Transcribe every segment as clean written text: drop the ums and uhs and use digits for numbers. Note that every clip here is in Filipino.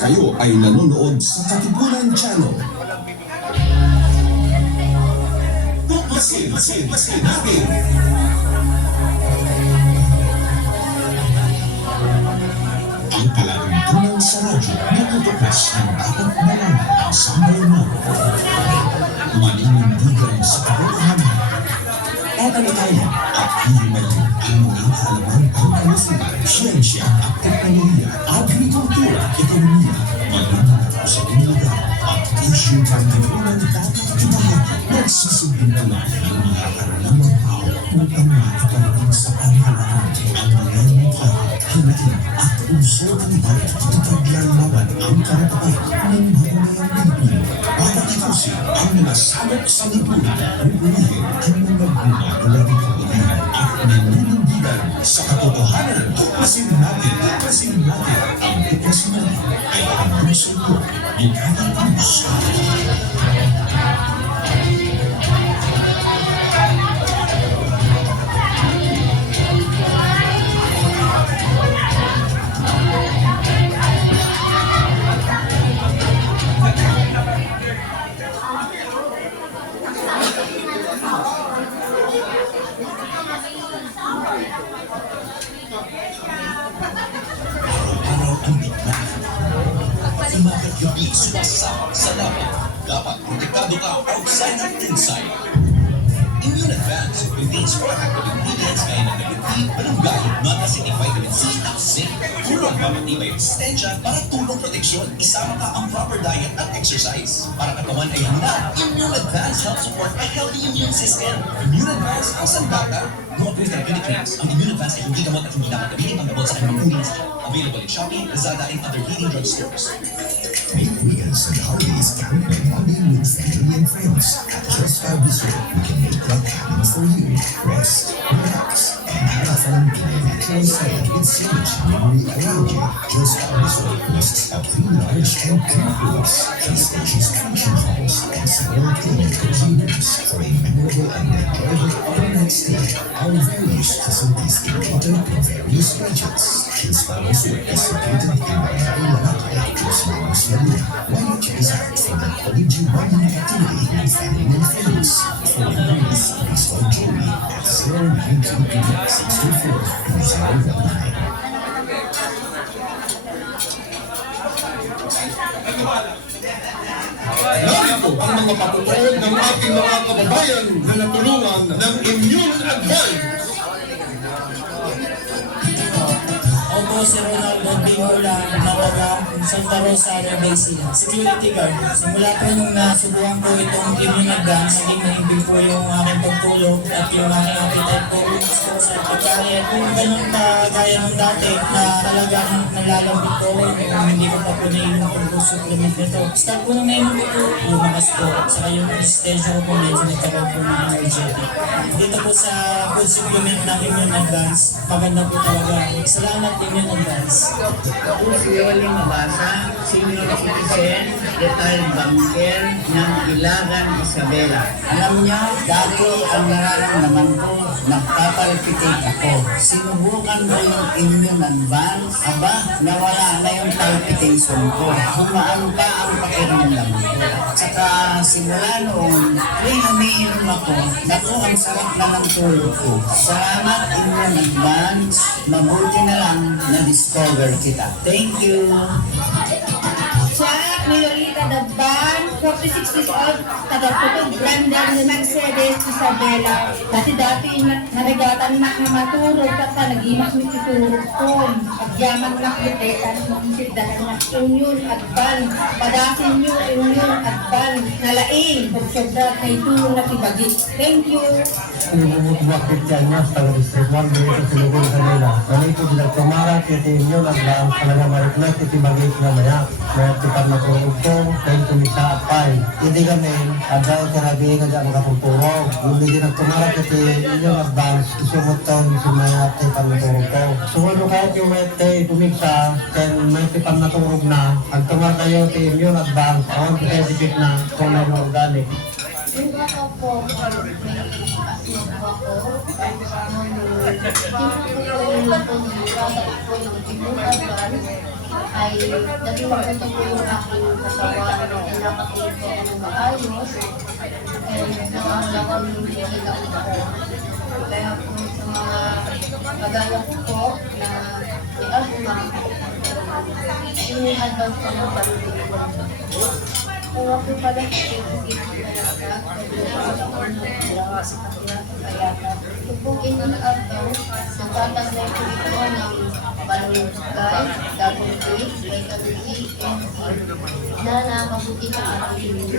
Kayo ay nanonood sa Katipunan Channel. Masin natin! Ang palatuntunan sa radyo na tutukas ng dapat nalaman ang sambayanan. Maninindigan sa katotohanan. Tatalakayin at hihimayin ang mga kaalaman ang kalusugan, siyensya at teknolohiya, agrikultura, ekonomiya, malinang sa lugar at issue pang-lipunan dapat ibahagi. Nagsisilbing tulad ng mga karanamang tao upang makakarating sa pamahalaan ang mga mukha, hinahin at unsur ng bayan ipaglalaban ang karapatan ng mamamayang Pilipino. Patatipusin ang mga sabot sa lipunan, upulihin ang mga bunga ng kabayan at naninindigan sa katotohanan. Tuklasin natin ang tuklasin natin ay ang puso ko ni kada puso. Araw-araw ang bigla. Umagat gabi, sumasama sa laban. Dapat protektado ka outside at inside. Immune Advance contains proactive ingredients gaya ng WP, malunggay, non-acidic vitamin C at zinc. Puro ang mamatibay resistensya para tulong proteksyon. Isama ka ang proper diet at exercise. Para katawan ay handa, Immune Advance helps support a healthy immune system. Immune Advance ang sandata. No approved therapeutic claims. Ang Immune Advance ay hindi gamot at hindi dapat gamitin panggamot sa kanyang uri ng sakit. Available in Shopee, Lazada, and other leading drugstores. Make weekends and holidays count by bonding with family and friends. At Just Five Resort, we can make that happen for you. Rest, relax, and have fun in a natural setting with so much memory around you. Just Five Resort boasts of 3 large and clean pools, 3 spacious function halls, and several clean cozy rooms for a memorable and enjoyable overnight stay. Our various facilities can cater to various regions. Just Five Resort is located in Barangay Lakay, Los Baños, Manila. Why not choose out for the quality bonding activity with family and friends? For inquiries, please call Joey at 0922-624-2019. Narito ang mga patutuon ng ating mga kababayan na natulungan ng Immune Advance. Ako si Ronaldo Bingula, taga Santa Rosa, Rebecina, security guard. Simula po nung nasubukan ko itong Immune Advance, naging nahimbing po yung aking pagtulog at yung aking appetite ko sa pagkain kung ganun kagaya ng dati na talagang nalalambit ko kung hindi ko pa po nainom yung supplement nito. Start ko nang nainom ito, lumakas po. Saka yung resistensya ko po medyo nagkaroon po ng energetic. Dito po sa food supplement ng Immune Advance, maganda po talaga. Salamat Immune Advance. Ako si Yoling Mabasa, senior citizen, retired banker ng Ilagan, Isabela. Alam niya, dati ang nararamdaman ko, nagpapalpitate ako. Sinubukan mo yung Immune Advance, aba, nawala na yung palpitation ko. Gumaan pa ang pakiramdam ko. Tsaka simula noon, tuwing umiinom ako, naku, ang sarap na ng tulog ko. Salamat Immune Advance, mabuti na lang na-discover kita. Thank you! Siya, Mayorita Dabban, 46 years old, taga-putog Brandon na Mercedes, Isabela. Dati-dati narigatan na nga matulog at nag-imak ni tutulog ko. Pagyaman na klitetan, makisip dahil na Immune Advance. Padasin nyo Immune Advance. Nalaing, pagsyodra na itulong na tibagi. Thank you. Bakit yan mas taga District 1 dito sa Lugol kanila. Ganito sila tumarat iti inyo nagdaan talaga mariklat iti bagay na maya. Kaya tikar na tulog ko, kayo tumisa at pay. Hindi kami, adaw terabi nga dyan makapupurog. Hindi din nagtumarat iti inyo nagdaan isumot taon si maya at tikar na tulog ko. Sumano kahit yung may tumigsa, then may tikar na tulog na, ang tumar kayo iti inyo nagdaan, awang specific na tunay na organic. Yung ako po, ay dati maganda po yung aking katawan na nakakita ko ng maayos and nakakalawan yung hila ko. Kaya po sa mga kagaya ko po na may asma, ini-advance ko ng paliliwan. Kaya po pala sige talaga, kaya ako naglawas sa kaya ito pong ini-advance sa tatas na ito ng palulugay, double A, vitamin E, and C na nakabuti sa ating immune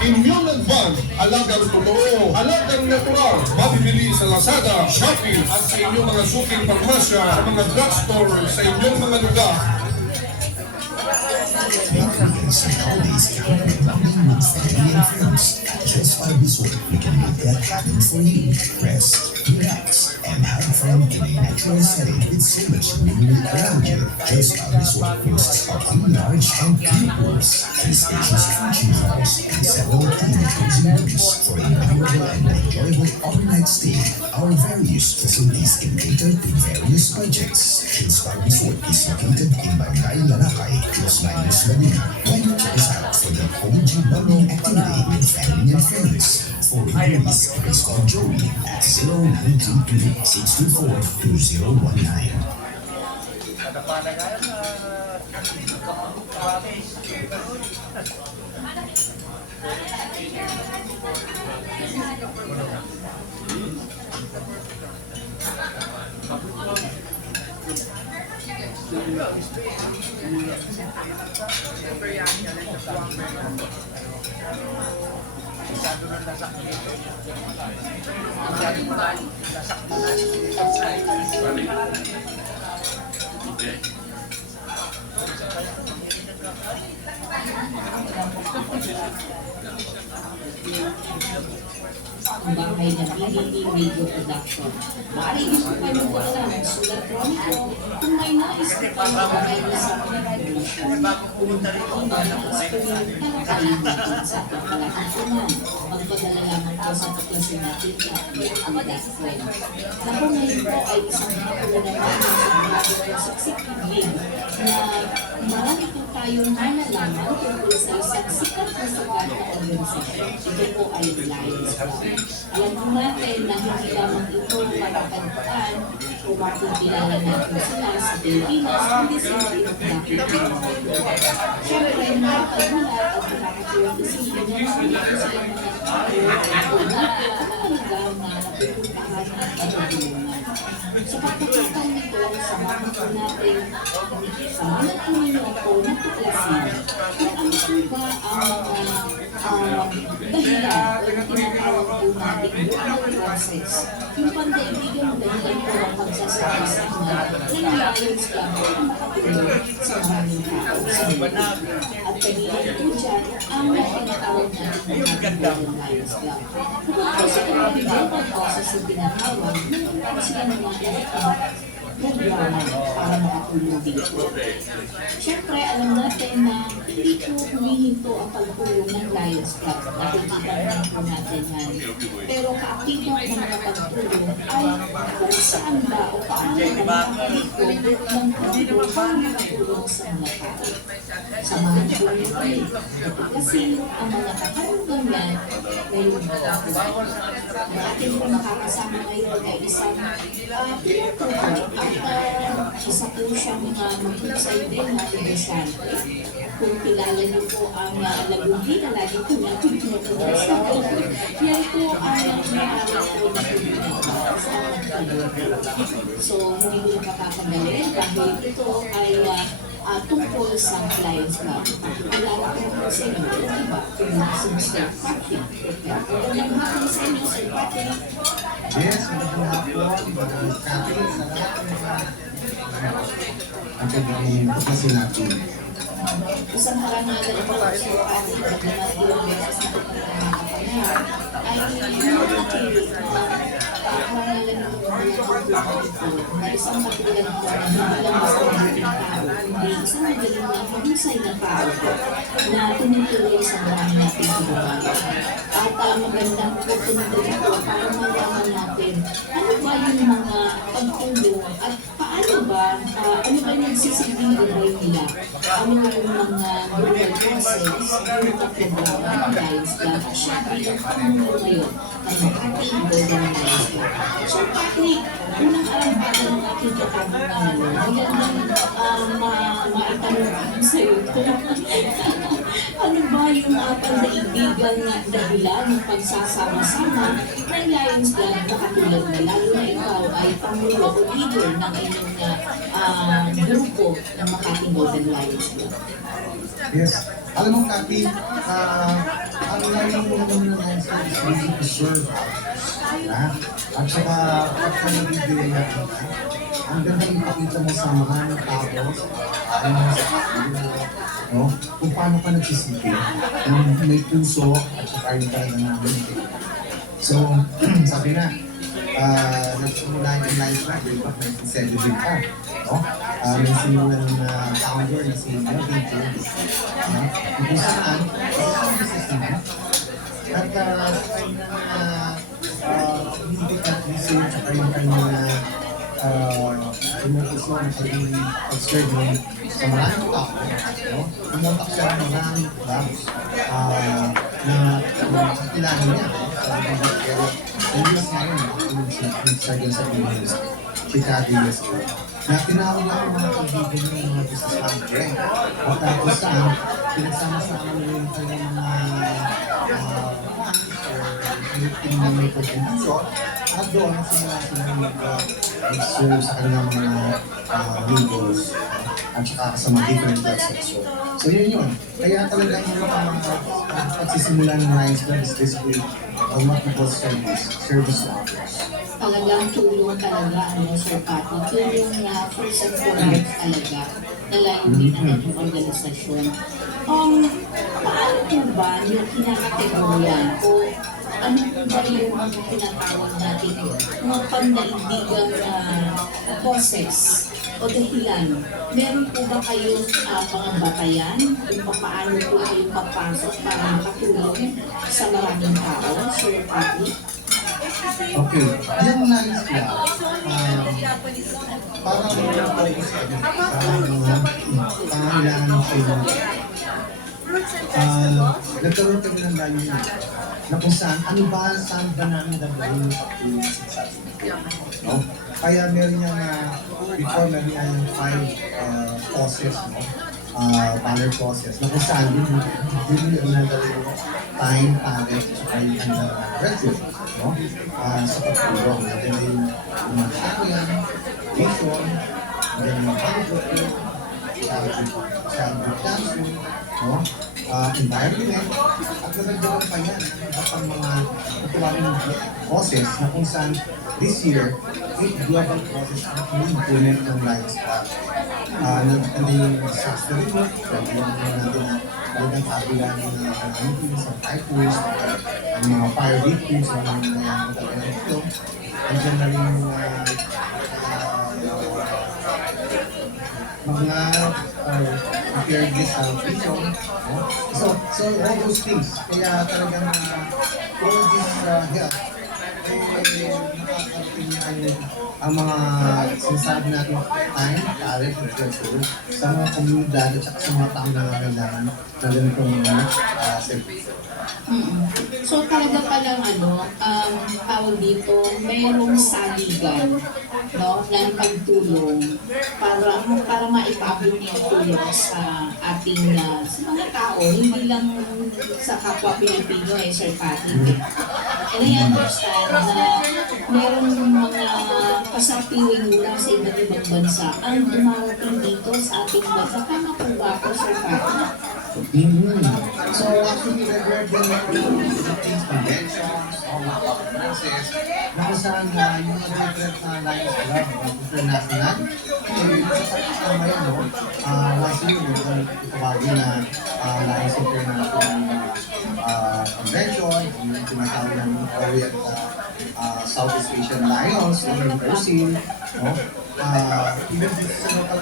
Immune Advance, alagang totoo, alagang natural. Mabibili sa Lazada, Shopee at sa inyong mga suking pagmasya, sa mga drugstore, sa inyong mga lugar. Make weekends and holidays count with bonding with family and friends. At Just 5 Resort, we can make that happen for you. Rest, relax, and have fun in a natural setting with so much greenery around you. Just 5 Resort boasts of two large and clean pools, 3 spacious function halls, and several clean cozy rooms for a memorable and enjoyable overnight stay. Our various facilities can cater to various budgets. Just 5 Resort is located in Barangay Lalakay, Los Baños, Manila. Why not check us out for the OG bonding activity with family and friends? For inquiries, please call Joey at 0922-624-2019. Bahay na PBB Radio Production. Maaari niyo po kayo magpagalaman sulat Chronicle kung may nais na kayo magpagalaman sa regulasyon. Kung experience na nakalimutan sa pagkakatunan, magpadala lamang po sa tuklasin natin sa Amadas Friend. Naku ngayon po ay isang hapula na namin sa grabe po siksik pagling na marami po tayong nalalaman tungkol sa isang sikat na organisasyon. Ito po ay Lions Club. Alam po natin na hindi lamang ito matatagpuan kung makikilala natin sila sa Pilipinas, hindi sila nakikilala. Siyempre, nakakagulat at nakakatuwang isipin na naman sila mga tao o natin ang halagang na napupuntahan at natutulungan. Sa pagkakataon nito, samahan po natin ninyo ako na tuklasin kung ano po ba ang dahilan o yung tinatawag po natin global process. Yung pandaibigan dahilan po ang pagsasama-sama ng Lions Club na makatulong sa maraming tao sa mundo. At kabilang po dyan ang tinatawag natin ng Golden Lions Club. Bukod po sa kanilang global process yung tinatawag, meron po sila ng mga programa para makatulong dito. Siyempre, alam natin na hindi po humihinto ang pagtulong ng Lions Club. Nakikita naman po natin yan. Pero kaaktibo ng mga pagtulong ay kung saan ba o paano ba makakalikod ng tulong para makatulong sa mga tao. Samahan po niyo kami. Kasi ang mga katanungan yan, mayroon po ako. Ang ating po nakakasama ngayon ay isang pinatulong at isa po siyang mag-usay din na negosyante. Kung kilala niyo po ang lagundi na lagi po natin pinutulas na po, yan po ang may-ari po na pinutulas sa So, hindi ko na makakamali dahil ito ay tungkol sa Lions Club. Kilala ko po sa inyo, diba? Kung si Mr. Patrick. Magandang hapon sa inyo, Sir Patrick. Yes, magandang hapon. Catherine, sa lahat ng mga ang pagiging tuklasin natin. Isang karangalan po sa ating ilang beses na pagkakapanahan ay nanatili na karangalan ng na isang katulad po na hindi lang basta magaling tao, hindi isang magaling na mahusay na tao na tumutulong sa marami nating kababayan. At magandang opportunity po para malaman natin ano ba yung mga pagtulong at paano ba, ano ba yung nagsisilbing gabay nila? Ano yung mga global process, yung mga programa ng Lions Club, at siya bilang pamuno ngayon ng ating Golden Lions Club. So Patrick, unang arambatan ng ating katanungan, magandang maitanong sa iyo ito. Ano ba yung pandaibigan na dahilan ng pagsasama-sama ng Lions Club na katulad na lalo na ikaw ay pamuno o leader ng inyong grupo ng Makating Golden Lions Club? Yes. Alam mo, Kapi, ang layong mo naman ng Lions Club is really to serve. At saka, at nabibigay natin, ang ganda ipakita mo sa mga tao, no? Kung paano ka nagsisipin, kung may puso at saka yung talaga namin. So, sabi na, nagsimula yung Lions Club, way back 1978 pa. No? May sinulan na founder na si Melvin Jones. Kung saan, at hindi ka research at yung kanyang inuuso na pag-serve sa maraming tao. Umuntak siya ng maraming club na kilala niya sa mga pero English na rin nag-serve sa English, Chicago US. Na tinawag lang ang mga kaibigan niya, mga businessman rin. At kung saan, pinagsama-sama nila yung kanyang mga meeting na may contribution at doon sila mag-serve sa kanilang mga windows at saka sa mga different club section. So yun. Kaya talagang pagsisimula ng Lions Club is basically what we call service workers. Talagang tulong talaga, Sir Patrick. Yun yung first and foremost talaga na layunin ng ating organisasyon. Paano po ba yung kinakategoryan o ano po ba yung mga tinatawag natin mga pandaigdigang process o dahilan? Meron po ba kayong mga batayan kung paano po kayong papasok para makatulong sa maraming tao, Sir Patrick? Okay, yung Lions Club, parang focus kami sa pangangailangan ng kailangan. Nagkaroon kami ng value na kung saan ba namin gagawin yung pagtulong sa atin. No? Kaya meron niya na before meron niya yung 5 process, no? Banner process, na kung saan yun yung nagawin time, talent, at yung resume, no? Sa pagtulong. Natin yung mga yan, vision, and then yung agriculture, sa classroom, no? Environment, at nagdagdagan pa yan. Iba pang mga natuwagin process na kung saan this year, with global process na implement ng Lions Club. Nagtanda yung disaster relief, nagtanda natin na talagang kabila ng communities, ang typhoons, ang mga fire victims, ang mga nangyayang talaga ito. Andiyan na rin yung mga preparedness sa vision. So all those things. Kaya talagang all this health nakakarating ang mga sinasabi natin time, talent, and treasure sa mga komunidad at sa mga taong nangangailangan na ganitong service. So talaga palang tawag dito, mayroong saligan, no, ng pagtulong para maipabot yung tulong sa ating sa mga tao, hindi lang sa kapwa Pilipino Sir Patrick. And I understand na mayroong mga kasapiwing mula sa iba't ibang bansa ang dumarating dito sa ating bansa. Tama po ba ako, Sir Patrick? So actually, regular din natin things, conventions, all mga conferences, na kung saan yung mga different Lions Club, international, sa kasama yun, no? Last year, itawagin na Lions International Convention, yung tinatawag ng Orient Southeast Asian Lions, yung Brazil, no? Even this sa local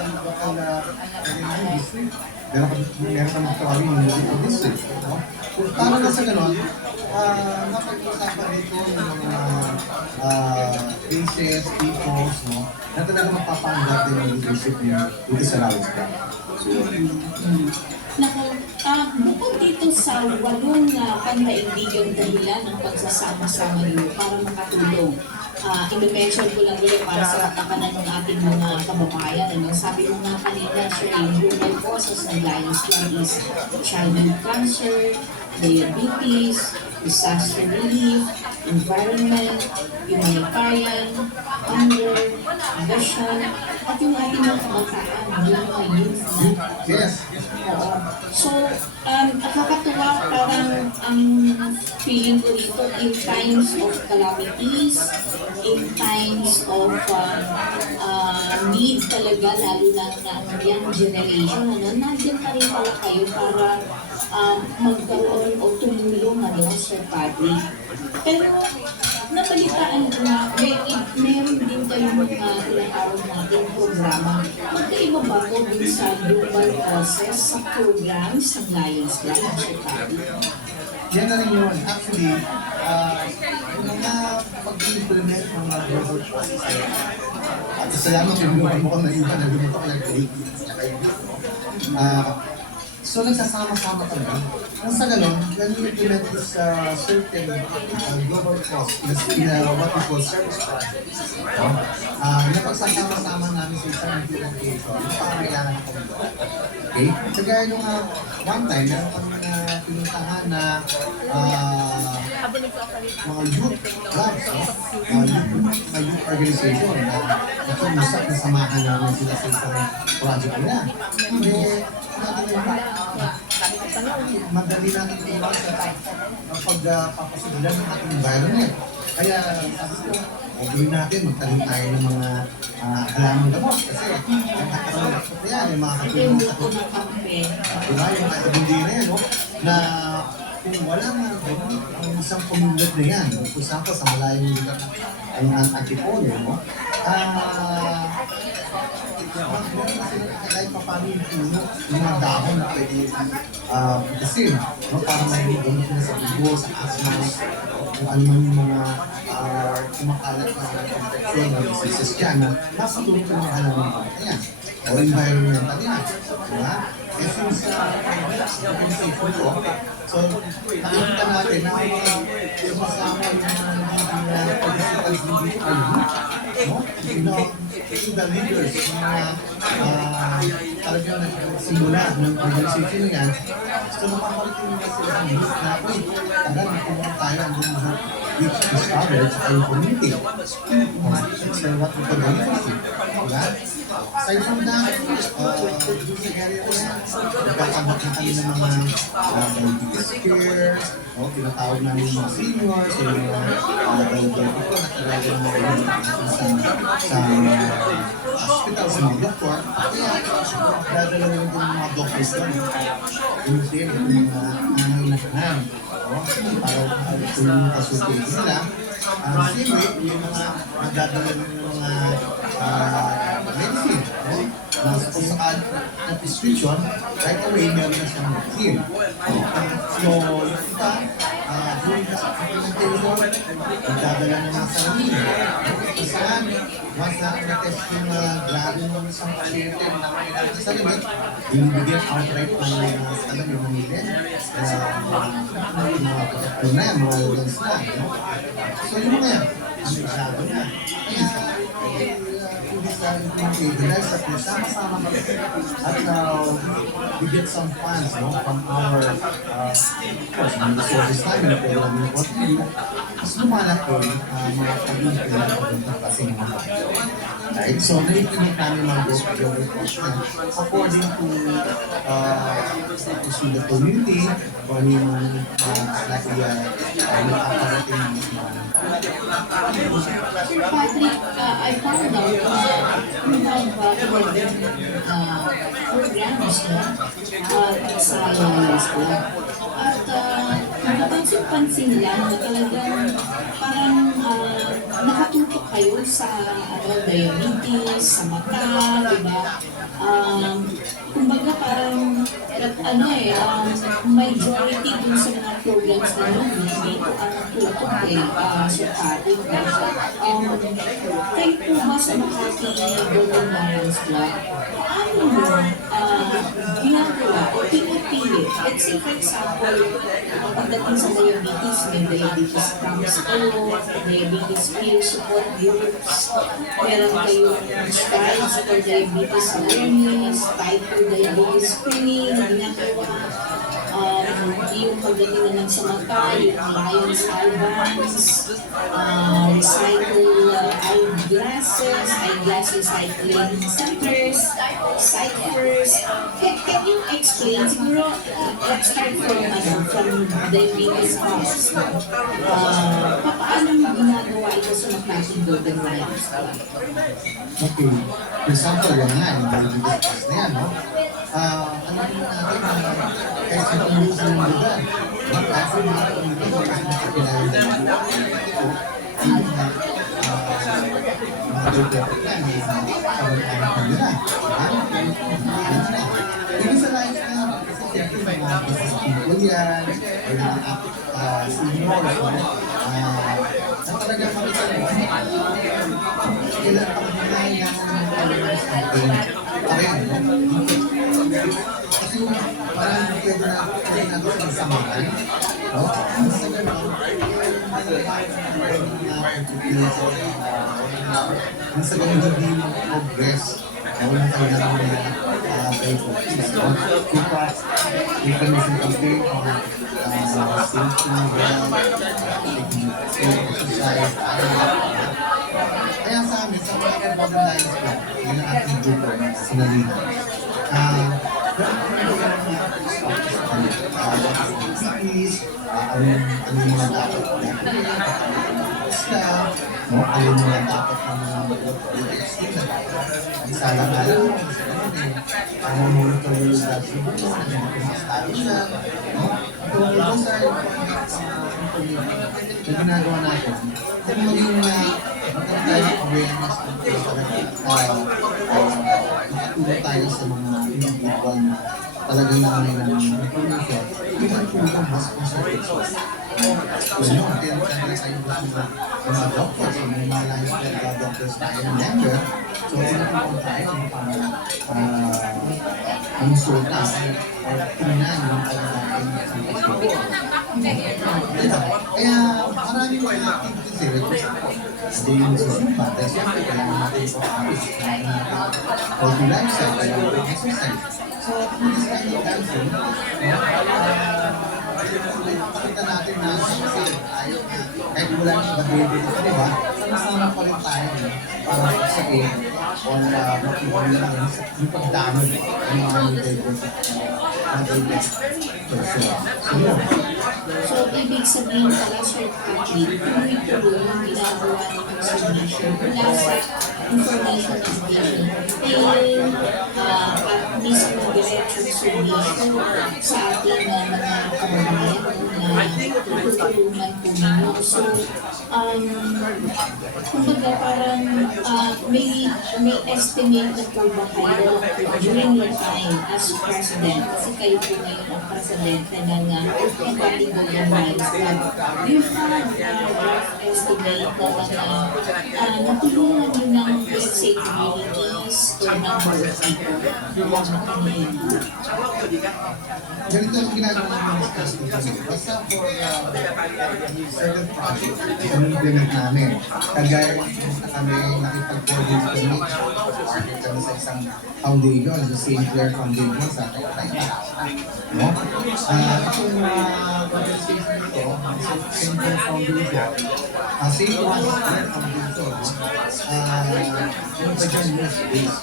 district, meron ka magtawagin yung local district, no? Kung paano na sa ganon, napag-usapan dito ng mga cases, peoples, no? Na talaga mapapaanggap din ang leadership niya dito sa Lions Club. Naku, bukod dito sa 8 pandaigdigang dahilan ng pagsasama-sama niyo para makatulong. I-mention ko lang ulit para sa kapakanan ng ating mga kababayan. Sabi mo nga kanina, Sir, yung global causes ng Lions Club is childhood cancer, diabetes, disaster relief, environment, humanitarian, hunger, vision, at yung ating mga kabataan, yung mga youth. Yes. Oo. So, nakakatuwa parang ang feeling ko dito in times of calamities, in times of need talaga, lalo na ng young generation, nandiyan pa rin pala kayo para magkaroon o tumulong Sir Patrick. Pero nabalitaan ko na meron din kayong mga tinatawag natin programa. Magkaiba ba ito din sa global process sa programs ng Lions Club, Sir Patrick? Yan na rin yun. Actually, yung mga pag-implement ng mga global process at salamat yung mga mukhang na iba na lumito ko lang so nagsasama-sama talaga. Nang sa ganon, when we implement this certain global cost in what we call service projects, napagsasama-sama namin sa isang implementation yung pangangailangan ng komunidad. Okay? So gaya nung one time, meron kami na pinuntahan na mga youth clubs, mga youth organization na nakiusap na samahan namin sila sa isang project nila. Madali natin iwan sa pagpapasigilan ng ating environment. Kaya sabi ko, gawin natin, magtanim tayo ng mga halamang gamot kasi yung mga katulong sa diba, yung katulong na yan, no? Na kung wala nga ang isang komunidad na yan, kung saan sa malayong lugar ang antipolo, no? Kahit pa paano yung puno, yung mga dahon na pwede kasi, no? Para may gamit na sa tubo, sa asma, kung ano man yung mga kumakalat na infection o diseases dyan na nasa tulong ng mga halaman ng pamatayan o environmental yan. Diba? Kasi sa organization ko, so nakikita natin na yung masama yung mga participants dito ay the leaders, yung mga talagang nagsimula ng organization na yan. So napapalitin nila sila ng youth na, tagal, nakuha tayo ang mga which is coverage ay community. That's what we call the leadership. Diba? Aside from that, doon sa area ko na, nagkakabot na kami ng mga diabetes care, tinatawag namin yung mga seniors, yung mga diabetic ko, nakilala mo sa hospital, sa mga doktor. Kaya, dadala rin yung mga doctors doon. Yung din, yung mga nangangailangan. Para tulong yung kasulti nila. Same way, yung mga nagdadala rin yung mga medicine. Na kung saan na prescription, right away, meron na siyang medicine. So, yung iba, during the implementation, nagdadala ng mga salamin. Kung saan, once na-test yung grabe ng isang pasyente na kailangan sa salamin, binibigyan outright ng salamin ng nilin. Mga protector na yan, mga organs na. So, yung mga yan, masyado na. Kaya, dahil sa sama-sama kami at we get some funds from our resources namin na programming portfolio, mas lumalak ko mga pag-ibig na pagpunta kasi mga right? So, naikinig namin mga global question according to the community kung ano yung nakaparating ng Patrick, I found out you have programs sa Lions Club. At napansin-pansin lang na talagang parang nakatutok kayo sa diabetes, sa mata, diba? Kumbaga parang majority dun sa mga programs na yun, dito ang tutok sa Patrick. Kayo po ba sa Makati Golden Lions Club, ano mo ginagawa o pinipili? Let's say, for example, pagdating sa diabetes, may diabetes camps kayo, diabetes peer support groups, meron kayong strides for diabetes awareness, type 2 diabetes screening, ginagawa. Yung pagdating naman sa mata, yung Lions Albans, recycle eyeglass recycling centers, ciphers. Can you explain? Siguro, let's start from diabetes camps. Paano mo ginagawa ito sa Makati Golden Lions? Okay. For example, yan nga, yung diabetes test na yan, no? Ano yung natin, kahit sa panglusan ng lugar, kasi mga panglusan ng kapilay ng mga diabetic na, may kamag-anak na nila. Hindi sa lahat na, kasi siyempre mga business people yan, or mga seniors, na talaga makita mo, kailan pag-hinay ng mga followers natin, pareho, kasi parang pwede na ito sa samahan, no? Sa gano'n, sa gano'n hindi mag-progress, wala tayo na diabetes, no? Information campaign on safety, exercise, kaya sa amin, sa mga Golden Lions Club, yun ang ating grupo na sinalina. Ano mga dapat ano mga dapat ng mga ang salang-alang ang monitor yung dashboard ang estado siya ito sa na ginagawa natin kung maging tayo awareness makatulong tayo sa mga individual na talagang nangangailangan ng information, even kung ito mas conservative. Kung yung tinatawag tayo sa mga doctors, may mga lines na doctors tayo ng member, so tinatawag tayo para konsulta o tingnan yung pagkakain ng pagkakain. Kaya maraming mga activities hindi yung susunod. Dahil siyempre, kailangan natin ito habis. Kailangan natin healthy lifestyle, kailangan natin exercise. So, in this kind of dancing, Pakita natin na kasi tayo, kahit wala nang bagay dito, di ba? Sama-sama pa rin tayo para sabihin on makikita lang yung pagdami ng mga nilagos at person. So, yun. So, ibig sabihin pala, Sir Patrick, tuloy-tuloy yung ginagawa ng examination mula sa information education at mismo diretsong submission sa ating mga kababayan na tutulungan po ninyo. So, kumbaga parang may estimate na po ba kayo during your time as president, kasi kayo po ngayon ang presidente ng Category Minds Club. Do you have a rough estimate na natulungan nyo ng, let's say, communities or number of people? Ganito ang ginagawa ng discuss dito. Basta for certain project, i-implement namin. Kagaya na kami nakipag-coordinate kami sa isang foundation, the St. Clair Foundation sa Tagaytay. No? Itong organization nito, St. Clair Foundation, St. Clair Foundation, yung pa dyan news-based.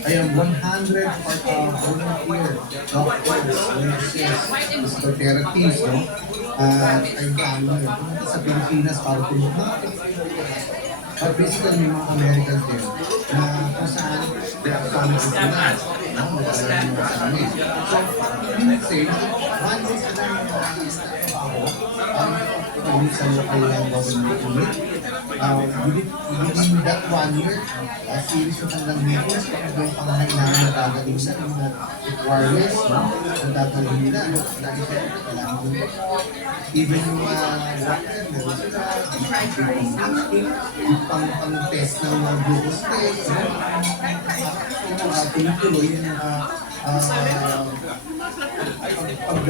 Kaya 100 volunteer doctors, nurses, physical therapies, no? Ay gano'n yun. Pumunta sa Pilipinas para tumulong. But basically, may mga Americans din na kung saan they are coming to Pinas. No? Nagkakaroon mga sa amin. So, you would say, one is na lang sa local government unit. Within that 1 year, series of hanggang meetings, kung yung pangangailangan na gagawin yung mga requirements, no? Ang tatanong nila, no? Lagi sa kailangan nyo. Even yung water, meron sila, yung pang-test ng mga glucose test, no? Tuloy-tuloy yung pag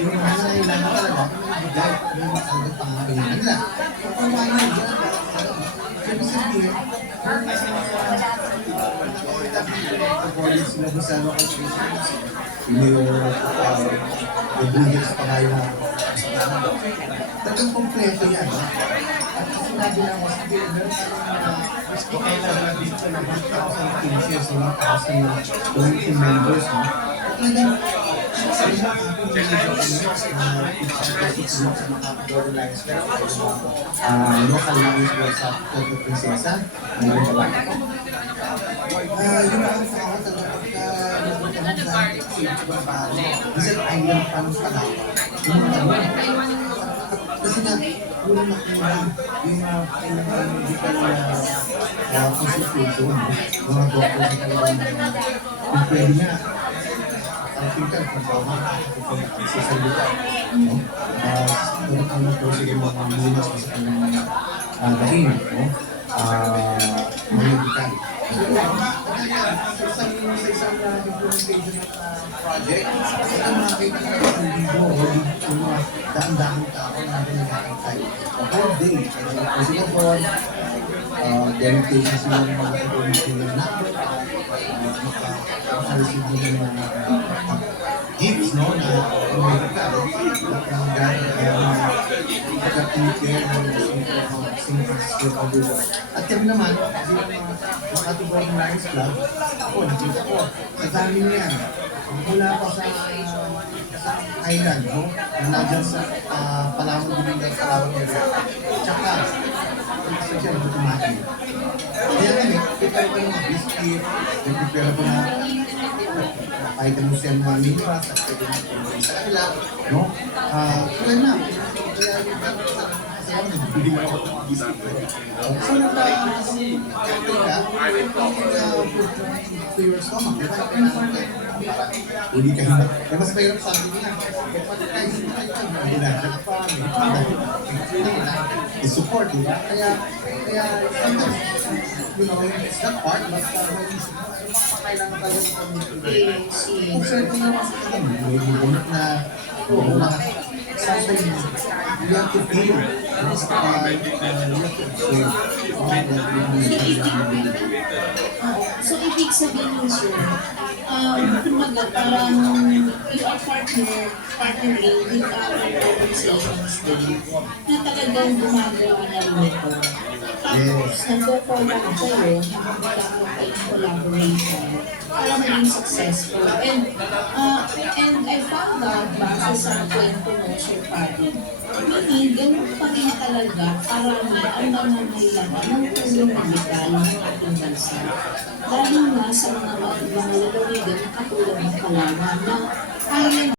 yung nangailangan talaga, bigay yung talagang pangangailangan nila. Kung why not dyan, so ibig sabihin, according sila sa local stations, yung buhits pa kayo na talagang kompleto yan. At sinabi lang ko, sabi, meron kailangan na dito na 1,000 cases, 1,020 members. Talagang sabi na local language sa Puerto Princesa, yung mga tao talaga isang island pa ng Palawan. Kasi na, mula nakuha yung medical consultation, mga doctors na talagang yung pwede na pinkan kung bawa kung nagsisalita. Pero kung sige mga mulas sa kanyang dahin, medical. Sa isang implementation project, ang makita na yung video o yung mga daan-daan tao na nagkakantay. The whole day, president board, dedication sila ng mga information na makareceive nila ng mga gifts, no, na medical. Ang dahil pagka-care ng at kami naman, kasi yung mga katubang ng Lions Club, ako, nakita ko, sa dami niyan, mula pa sa island, no? Nandiyan sa Palawan din ng Palawan area. Tsaka, sa dyan, butumaki. Kaya kami, prepare ko ng mga biscuit, prepare ko na kahit mo siya mga mineras, at pwede na sa kanila, no? Kaya na, kaya hindi mo ako biscuit. So, to your stomach, di ba? Hindi ka hindi. Kaya mas mahirap sa akin nila. Kaya hindi ka pa, i-support, di ba? Kaya, sometimes, you know, it's that part, but kailangan tayo ng community. Kung certain naman sa kanya, may bunot na, something you have to feel. You have to feel. Oo. So, ibig sabihin nun, sir, kumbaga parang you are partnering with our organizations din na talagang gumagawa na rin ito. Tapos, nag-co-collab kayo, nagkakaroon kayong collaboration para maging successful. And I found out, base sa kwento mo, Sir Paddy, meaning, ganun pa rin talaga karami ang nangangailangan ng tulong medikal ng ating bansa. Lalo na sa mga lalawigan na katulad ng Palawan na kaya